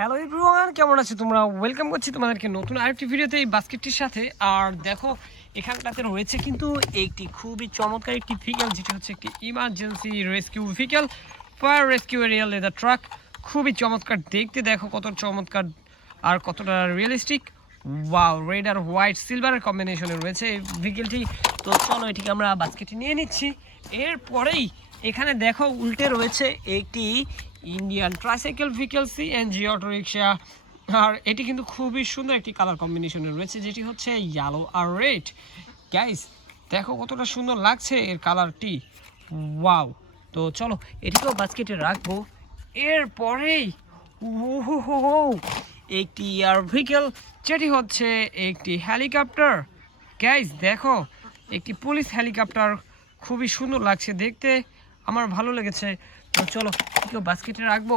Hello everyone, কেমন আছো তোমরা? ওয়েলকাম করছি তোমাদেরকে নতুন আরেকটি ভিডিওতে এই বাস্কেটটির সাথে। আর দেখো এখানটাতে রয়েছে কিন্তু একটি খুবই চমৎকার একটি ভেহিক্যাল, যেটি হচ্ছে একটি emergency rescue vehicle, fire rescue area leather truck. খুবই চমৎকার দেখতে, দেখো কত চমৎকার আর কতটা রিয়েলিস্টিক। ওয়াও, রেড আর হোয়াইট সিলভারের কম্বিনেশনে রয়েছে এই ভেহিক্যালটি। তো চলো এটিকে আমরা বাস্কেটে নিয়ে নিচ্ছি। এরপরেই এখানে দেখো উল্টে রয়েছে একটি Indian tricycle vehicle CNG autorickshaw. আর এটি কিন্তু খুবই সুন্দর একটি কালার কম্বিনেশনে রয়েছে, যেটি হচ্ছে ইয়েলো আর রেড। গাইস দেখো কতটা সুন্দর লাগছে এর কালারটি, ওয়াও। তো চলো এটিকেও বাস্কেটে রাখবো। এরপরেই ওহো একটি এয়ার ভেহিক্যাল, যেটি হচ্ছে একটি হেলিকপ্টার। গাইস দেখো একটি পুলিশ হেলিকপ্টার, খুবই সুন্দর লাগছে দেখতে, আমার ভালো লেগেছে। তো চলো এটিকেও বাস্কেটে রাখবো।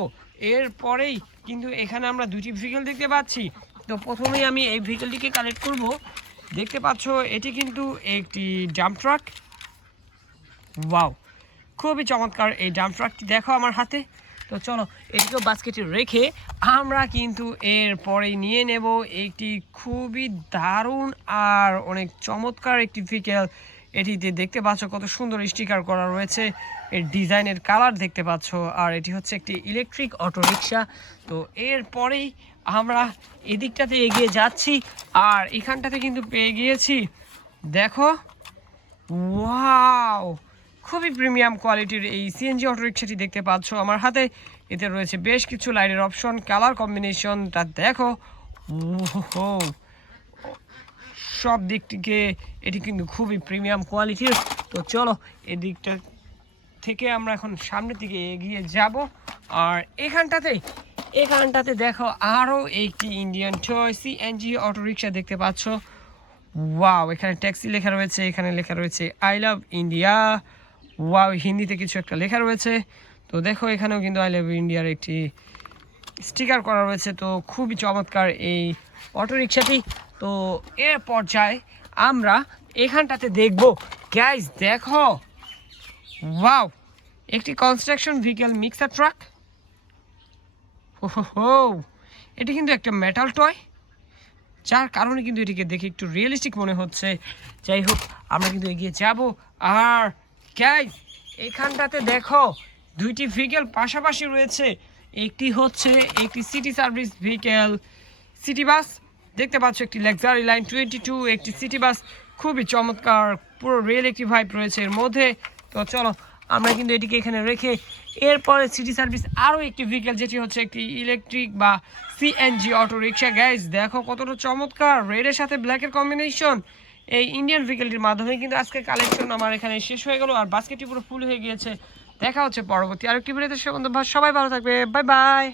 এরপরেই কিন্তু এখানে আমরা দুটি ভেহিক্যাল দেখতে পাচ্ছি। তো প্রথমেই আমি এই ভেহিক্যালটিকে কালেক্ট করব। দেখতে পাচ্ছ এটি কিন্তু একটি ডাম্প ট্রাক। ওয়াও, খুবই চমৎকার এই ডাম্প ট্রাকটি দেখো আমার হাতে। তো চলো এটিকেও বাস্কেটে রেখে আমরা কিন্তু এরপরেই নিয়ে নেব একটি খুবই দারুণ আর অনেক চমৎকার একটি ভেহিক্যাল। এটিতে দেখতে পাচ্ছ কত সুন্দর স্টিকার করা রয়েছে, এর ডিজাইনের কালার দেখতে পাচ্ছ। আর এটি হচ্ছে একটি ইলেকট্রিক অটোরিকশা। তো এরপরেই আমরা এদিকটাতে এগিয়ে যাচ্ছি, আর এখানটাতে কিন্তু পেয়ে গিয়েছি দেখো, ওয়াও, খুবই প্রিমিয়াম কোয়ালিটির এই সিএনজি অটোরিকশাটি দেখতে পাচ্ছ আমার হাতে। এতে রয়েছে বেশ কিছু লাইটের অপশন, কালার কম্বিনেশনটা দেখো, ওহো, সব দিক থেকে এটি কিন্তু খুবই প্রিমিয়াম কোয়ালিটির। তো চলো এদিকটা থেকে আমরা এখন সামনের দিকে এগিয়ে যাব। আর এখানটাতে দেখো আরও একটি ইন্ডিয়ান টয় সিএনজি অটোরিকশা দেখতে পাচ্ছ। ওয়াও, এখানে ট্যাক্সি লেখা রয়েছে, এখানে লেখা রয়েছে আই লাভ ইন্ডিয়া। ওয়াও, হিন্দিতে কিছু একটা লেখা রয়েছে। তো দেখো এখানেও কিন্তু আই লাভ ইন্ডিয়ার একটি স্টিকার করা রয়েছে। তো খুবই চমৎকার এই অটোরিকশাটি। তো এর পর্যায়ে আমরা এখানটাতে দেখব। গাইজ দেখো, ওয়াও, একটি কনস্ট্রাকশন ভেহিক্যাল মিক্সার ট্রাক। ওহো, এটি কিন্তু একটা মেটাল টয়, যার কারণে কিন্তু এটিকে দেখে একটু রিয়েলিস্টিক মনে হচ্ছে। যাই হোক, আমরা কিন্তু এগিয়ে যাব। আর গাইজ এখানটাতে দেখো দুইটি ভেহিক্যাল পাশাপাশি রয়েছে। একটি হচ্ছে একটি city service vehicle city bus দেখতে পাচ্ছ, একটি লাক্সারি লাইন 22, একটি সিটি বাস। খুবই চমৎকার, পুরো রিয়েল একটি ভাইব রয়েছে এর মধ্যে। তো চলো আমরা কিন্তু এটিকে এখানে রেখে এরপরে সিটি সার্ভিস আরও একটি ভেহিক্যাল, যেটি হচ্ছে একটি ইলেকট্রিক বা সিএনজি অটো রিক্সা। গাইজ দেখো কতটা চমৎকার, রেডের সাথে ব্ল্যাকের কম্বিনেশন। এই ইন্ডিয়ান ভেহিক্যালটির মাধ্যমে কিন্তু আজকে কালেকশন আমার এখানে শেষ হয়ে গেল, আর বাস্কেটটি পুরো ফুল হয়ে গিয়েছে। দেখা হচ্ছে পরবর্তী আরেকটি ভিডিওতে। সবাই ভালো থাকবে, বাই বাই।